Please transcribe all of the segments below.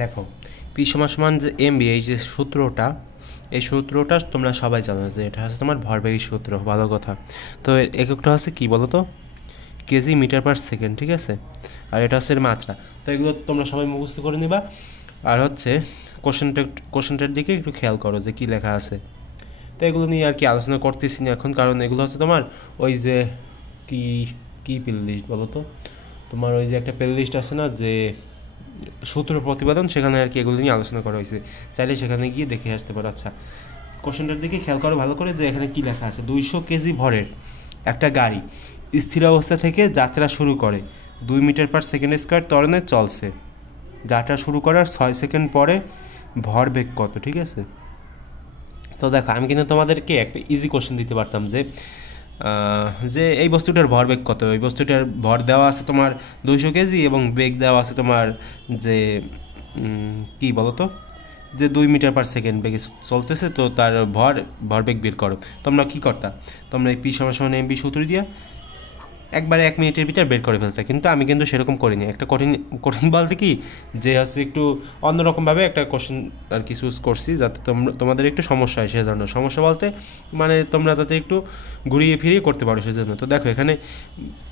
দেখো পি সমান সমান যে এমবি, এই যে সূত্রটা, এই সূত্রটা তোমরা সবাই জানো যে এটা হচ্ছে তোমার ভরবেগের সূত্র। ভালো কথা। তো এর এককটা হচ্ছে কী বলো তো, কেজি মিটার পার সেকেন্ড, ঠিক আছে। আর এটা হচ্ছে এর মাত্রা। তো এগুলো তোমরা সবাই মুখস্থ করে নিবা। আর হচ্ছে কোশ্চেনটার দিকে একটু খেয়াল করো যে কী লেখা আছে। তো এগুলো নিয়ে আর কি আলোচনা করতেছি না এখন, কারণ এগুলো হচ্ছে তোমার ওই যে কি কি প্লে লিস্ট বলো তো, তোমার ওই যে একটা প্লে লিস্ট আছে না যে সূত্র প্রতিপাদন, সেখানে আর কি এগুলো নিয়ে আলোচনা করা হয়েছে, চাইলে সেখানে গিয়ে দেখে আসতে পারো। আচ্ছা, কোশ্চেনটার দিকে খেয়াল করো ভালো করে যে এখানে কি লেখা আছে। 200 কেজি ভরের একটা গাড়ি স্থির অবস্থা থেকে যাত্রা শুরু করে 2 মিটার পার সেকেন্ড স্কোয়ার ত্বরণে চলছে। যাত্রা শুরু করার 6 সেকেন্ড পরে ভরবেগ কত, ঠিক আছে। তো দেখো আমি কিন্তু তোমাদেরকে একটা ইজি কোশ্চেন দিতে পারতাম যে যে এই বস্তুটার ভরবেগ কত। এই বস্তুটার ভর দেওয়া আছে তোমার 200 কেজি এবং বেগ দেওয়া আছে তোমার যে কী বলো তো, যে 2 মিটার পার সেকেন্ড বেগে চলতেছে, তো তার ভরবেগ বের করো। তোমরা কী করতা, তোমরা এই পি সমান এমবি সূত্র দিয়ে একবারে 1 মিনিটের ভিতর বের করে ফেলতে। কিন্তু আমি কিন্তু সেরকম করিনি। একটা কঠিন বলতে কি যে হচ্ছে একটু অন্যরকমভাবে একটা কোশ্চেন আর কি চুজ করছি, যাতে তোমাদের একটু সমস্যা হয় সেজন্য। সমস্যা বলতে মানে তোমরা যাতে একটু ঘুরিয়ে ফিরিয়ে করতে পারো সেজন্য। তো দেখো এখানে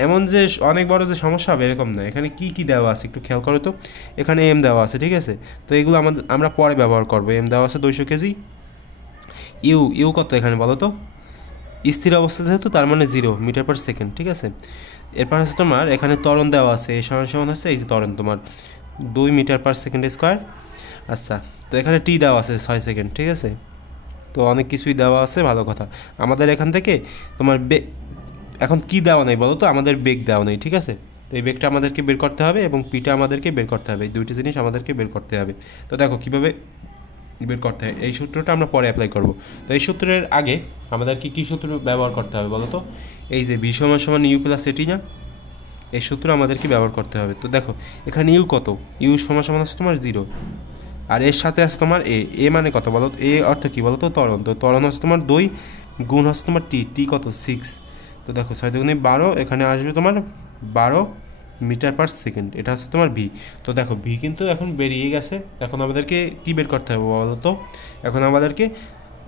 এমন যে অনেক বড় যে সমস্যা হবে এরকম না। এখানে কি কি দেওয়া আছে একটু খেয়াল করো তো। এখানে এম দেওয়া আছে, ঠিক আছে। তো এগুলো আমরা পরে ব্যবহার করবো। এম দেওয়া আছে 200 কেজি। ইউ কত এখানে বলো তো, স্থির অবস্থা যেহেতু তার মানে 0 মিটার পার সেকেন্ড, ঠিক আছে। এরপর হচ্ছে তোমার এখানে ত্বরণ দেওয়া আছে, এই সমান হচ্ছে এই যে ত্বরণ তোমার 2 মিটার পার সেকেন্ড স্কোয়ার। আচ্ছা, তো এখানে টি দেওয়া আছে 6 সেকেন্ড, ঠিক আছে। তো অনেক কিছুই দেওয়া আছে, ভালো কথা। আমাদের এখান থেকে তোমার এখন কি দেওয়া নেই বলো তো, আমাদের বেগ দেওয়া নেই, ঠিক আছে। তো এই বেগটা আমাদেরকে বের করতে হবে এবং পিটা আমাদেরকে বের করতে হবে। এই দুইটি জিনিস আমাদেরকে বের করতে হবে। তো দেখো কীভাবে বের করতে হয়, এই সূত্রটা আমরা পরে অ্যাপ্লাই করব। তো এই সূত্রের আগে আমাদের কী সূত্র ব্যবহার করতে হবে বলো তো, এই যে ভি সমান ইউ প্লাস এটি না, এই সূত্র আমাদেরকে ব্যবহার করতে হবে। তো দেখো এখানে ইউ কত, ইউ সমান আছে তোমার 0, আর এর সাথে আছে তোমার এ মানে কত বলো, এ অর্থ কী বলো তো, ত্বরণ। তো ত্বরণ হচ্ছে তোমার 2 গুণ হচ্ছে তোমার টি কত 6। তো দেখো 6 দুগুণে 12, এখানে আসবে তোমার 12 মিটার পার সেকেন্ড, এটা হচ্ছে তোমার ভি। তো দেখো ভি কিন্তু এখন বেরিয়ে গেছে। এখন আমাদেরকে কী বের করতে হবে বলো তো, এখন আমাদেরকে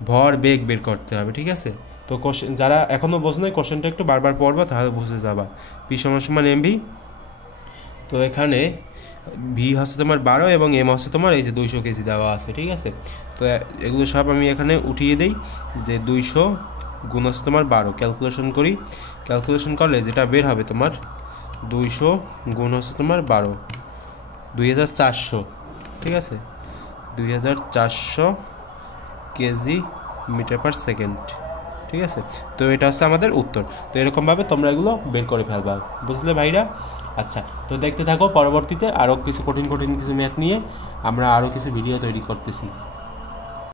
ভর বেগ বের করতে হবে, ঠিক আছে। তো কোশ্চেন যারা এখনও বোঝো নাই, কোশ্চেনটা একটু বারবার পড়বা, তাহলে বুঝে যাবা। পি সমান এমভি। তো এখানে ভি হচ্ছে তোমার 12 এবং এম হচ্ছে তোমার এই যে 200 কেজি দেওয়া আছে, ঠিক আছে। তো এগুলো সব আমি এখানে উঠিয়ে দিই, যে 200 গুণ হচ্ছে তোমার 12, ক্যালকুলেশন করি। ক্যালকুলেশন করলে যেটা বের হবে তোমার 200 গুণ হচ্ছে তোমার 12, 2400, ঠিক আছে। 2400 কেজি মিটার পার সেকেন্ড, ঠিক আছে। তো এটা হচ্ছে আমাদের উত্তর। তো এরকমভাবে তোমরা এগুলো বের করে ফেলবা, বুঝলে ভাইরা। আচ্ছা, তো দেখতে থাকো, পরবর্তীতে আরও কিছু কঠিন কিছু ম্যাথ নিয়ে আমরা আরও কিছু ভিডিও তৈরি করতেছি।